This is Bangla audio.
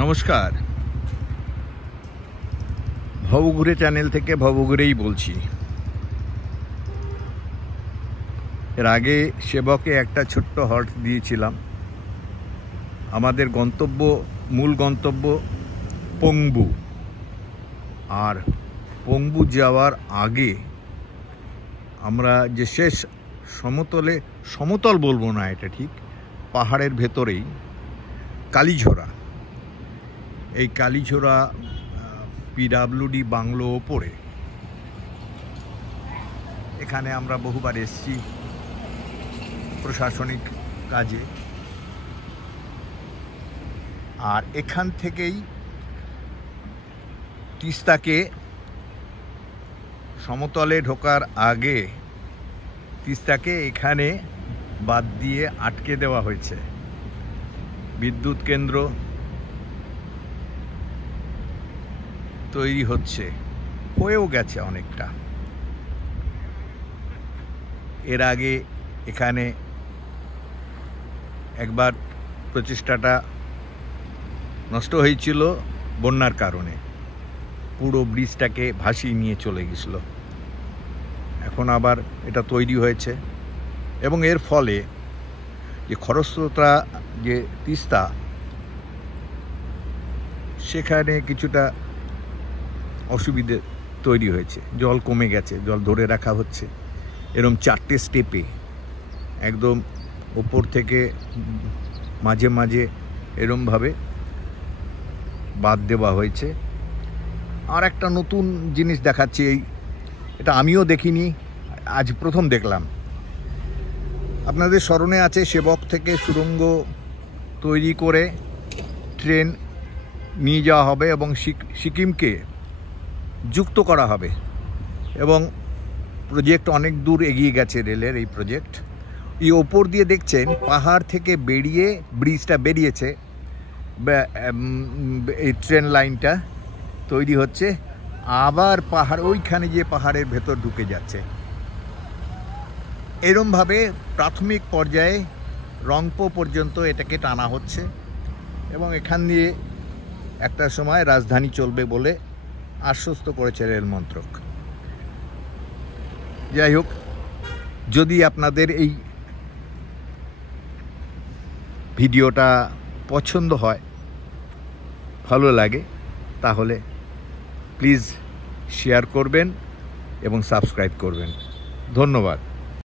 নমস্কার, ভবঘুরে চ্যানেল থেকে ভবঘুরেই বলছি। এর আগে সেবকে একটা ছোট্ট হল্ট দিয়েছিলাম। আমাদের মূল গন্তব্য পংবু। আর পংবু যাওয়ার আগে আমরা যে শেষ সমতল বলবো না, এটা ঠিক পাহাড়ের ভেতরেই কালীঝোড়া, এই কালীঝোড়া পিডাব্লিউডি বাংলো ওপরে, এখানে আমরা বহুবার এসেছি প্রশাসনিক কাজে। আর এখান থেকেই তিস্তাকে সমতলে ঢোকার আগে তিস্তাকে এখানে বাদ দিয়ে আটকে দেওয়া হয়েছে। বিদ্যুৎ কেন্দ্র তৈরি হয়েও গেছে অনেকটা। এর আগে এখানে একবার প্রচেষ্টাটা নষ্ট হয়েছিল বন্যার কারণে, পুরো ব্রিজটাকে ভাসিয়ে নিয়ে চলে গেছিল। এখন আবার এটা তৈরি হয়েছে এবং এর ফলে যে খরস্রোতা যে তিস্তা, সেখানে কিছুটা অসুবিধে তৈরি হয়েছে। জল কমে গেছে, জল ধরে রাখা হচ্ছে। এরকম 4টে স্টেপে একদম ওপর থেকে মাঝে মাঝে এরমভাবে বাদ দেওয়া হয়েছে। আর একটা নতুন জিনিস দেখাচ্ছি, এটা আমিও দেখিনি, আজ প্রথম দেখলাম। আপনাদের স্মরণে আছে সেবক থেকে সুড়ঙ্গ তৈরি করে ট্রেন নিয়ে যাওয়া হবে এবং সিকিমকে যুক্ত করা হবে, এবং প্রজেক্ট অনেক দূর এগিয়ে গেছে রেলের এই প্রজেক্ট। এই ওপর দিয়ে দেখছেন পাহাড় থেকে বেরিয়ে ব্রিজটা বেরিয়েছে, এই ট্রেন লাইনটা তৈরি হচ্ছে, আবার পাহাড় ওইখানে গিয়ে পাহাড়ের ভেতর ঢুকে যাচ্ছে। এরমভাবে প্রাথমিক পর্যায়ে রংপো পর্যন্ত এটাকে টানা হচ্ছে এবং এখান দিয়ে একটা সময় রাজধানী চলবে বলে আশ্বস্ত করেছে রেল মন্ত্রক। যাই হোক, যদি আপনাদের এই ভিডিওটা পছন্দ হয়, ভালো লাগে, তাহলে প্লিজ শেয়ার করবেন এবং সাবস্ক্রাইব করবেন। ধন্যবাদ।